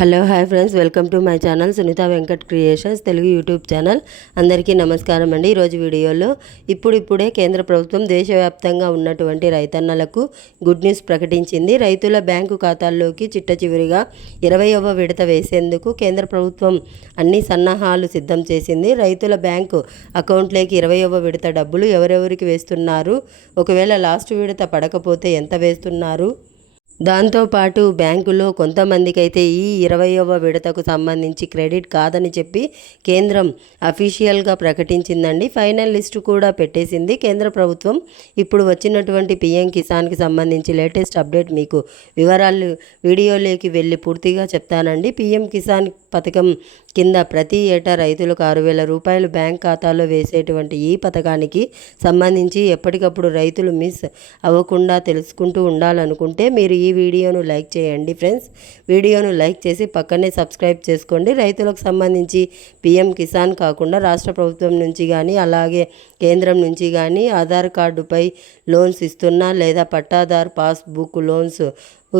Hello hi friends, welcome to my channel Sunitha Venkat creations Telugu YouTube channel. అందరికీ నమస్కారం అండి. ఈరోజు వీడియోలో ఇప్పుడిప్పుడే కేంద్ర ప్రభుత్వం దేశవ్యాప్తంగా ఉన్నటువంటి రైతన్నలకు గుడ్ న్యూస్ ప్రకటించింది. రైతుల బ్యాంకు ఖాతాల్లోకి చిట్టచివరిగా 20వ విడత వేసేందుకు కేంద్ర ప్రభుత్వం అన్ని సన్నాహాలు సిద్ధం చేసింది. రైతుల బ్యాంకు అకౌంట్లోకి 20వ విడత డబ్బులు ఎవరెవరికి వేస్తున్నారు, ఒకవేళ లాస్ట్ విడత పడకపోతే ఎంత వేస్తున్నారు, దాంతోపాటు బ్యాంకులో కొంతమందికి అయితే ఈ 20వ విడతకు సంబంధించి క్రెడిట్ కాదని చెప్పి కేంద్రం అఫీషియల్గా ప్రకటించిందండి. ఫైనల్ లిస్టు కూడా పెట్టేసింది కేంద్ర ప్రభుత్వం. ఇప్పుడు వచ్చినటువంటి పీఎం కిసాన్కి సంబంధించి లేటెస్ట్ అప్డేట్ మీకు వివరాలు వీడియోలోకి వెళ్ళి పూర్తిగా చెప్తానండి. పీఎం కిసాన్ పథకం కింద ప్రతి ఏటా రైతులకు 6,000 రూపాయలు బ్యాంక్ ఖాతాలో వేసేటువంటి ఈ పథకానికి సంబంధించి ఎప్పటికప్పుడు రైతులు మిస్ అవ్వకుండా తెలుసుకుంటూ ఉండాలనుకుంటే మీరు ఈ వీడియోను లైక్ చేయండి ఫ్రెండ్స్. వీడియోను లైక్ చేసి పక్కనే సబ్స్క్రైబ్ చేసుకోండి. రైతులకు సంబంధించి పీఎం కిసాన్ కాకుండా రాష్ట్ర ప్రభుత్వం నుంచి కానీ అలాగే కేంద్రం నుంచి కానీ ఆధార్ కార్డుపై లోన్స్ ఇస్తున్నా లేదా పట్టాదార్ పాస్బుక్ లోన్స్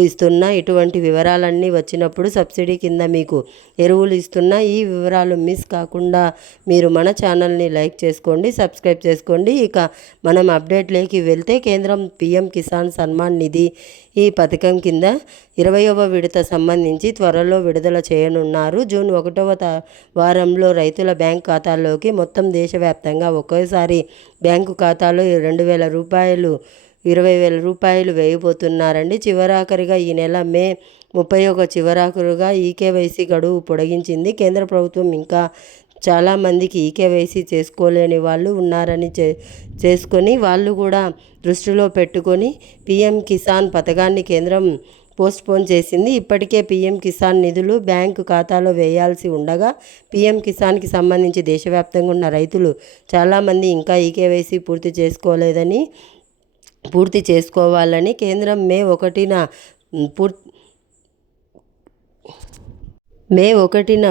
ఇస్తున్నా ఇటువంటి వివరాలన్నీ వచ్చినప్పుడు సబ్సిడీ కింద మీకు ఎరువులు ఇస్తున్నా ఈ వివరాలు మిస్ కాకుండా మీరు మన ఛానల్ని లైక్ చేసుకోండి, సబ్స్క్రైబ్ చేసుకోండి. ఇక మనం అప్డేట్లోకి వెళ్తే కేంద్రం పీఎం కిసాన్ సన్మాన్ నిధి ఈ పథకం కింద 20వ విడత సంబంధించి త్వరలో విడుదల చేయనున్నారు. జూన్ 1వ వారంలో రైతుల బ్యాంక్ ఖాతాల్లోకి మొత్తం దేశవ్యాప్తంగా ఒకేసారి బ్యాంకు ఖాతాలో 2,000 రూపాయలు 20,000 రూపాయలు వేయబోతున్నారండి. చివరాఖరిగా ఈ నెల మే 31 చివరాఖరుగా ఈకేవైసీ గడువు పొడిగించింది కేంద్ర ప్రభుత్వం. ఇంకా చాలామందికి ఈకేవైసీ చేసుకోలేని వాళ్ళు ఉన్నారని చేసుకొని వాళ్ళు కూడా దృష్టిలో పెట్టుకొని పీఎం కిసాన్ పథకాన్ని కేంద్రం పోస్ట్పోన్ చేసింది. ఇప్పటికే పీఎం కిసాన్ నిధులు బ్యాంకు ఖాతాలో వేయాల్సి ఉండగా పీఎం కిసాన్కి సంబంధించి దేశవ్యాప్తంగా ఉన్న రైతులు చాలామంది ఇంకా ఈకేవైసీ పూర్తి చేసుకోవాలని కేంద్రం మే 1న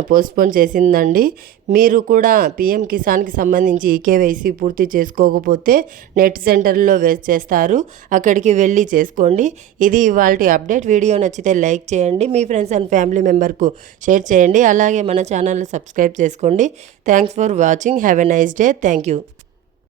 పోస్ట్పోన్ చేసిందండి. మీరు కూడా పీఎం కిసాన్కి సంబంధించి ఈకేవైసీ పూర్తి చేసుకోకపోతే నెట్ సెంటర్లో చేస్తారు, అక్కడికి వెళ్ళి చేసుకోండి. ఇది ఇవాల్టి అప్డేట్. వీడియో నచ్చితే లైక్ చేయండి, మీ ఫ్రెండ్స్ అండ్ ఫ్యామిలీ మెంబర్కు షేర్ చేయండి, అలాగే మన ఛానల్ సబ్స్క్రైబ్ చేసుకోండి. Thanks for watching. Have a nice day. Thank you.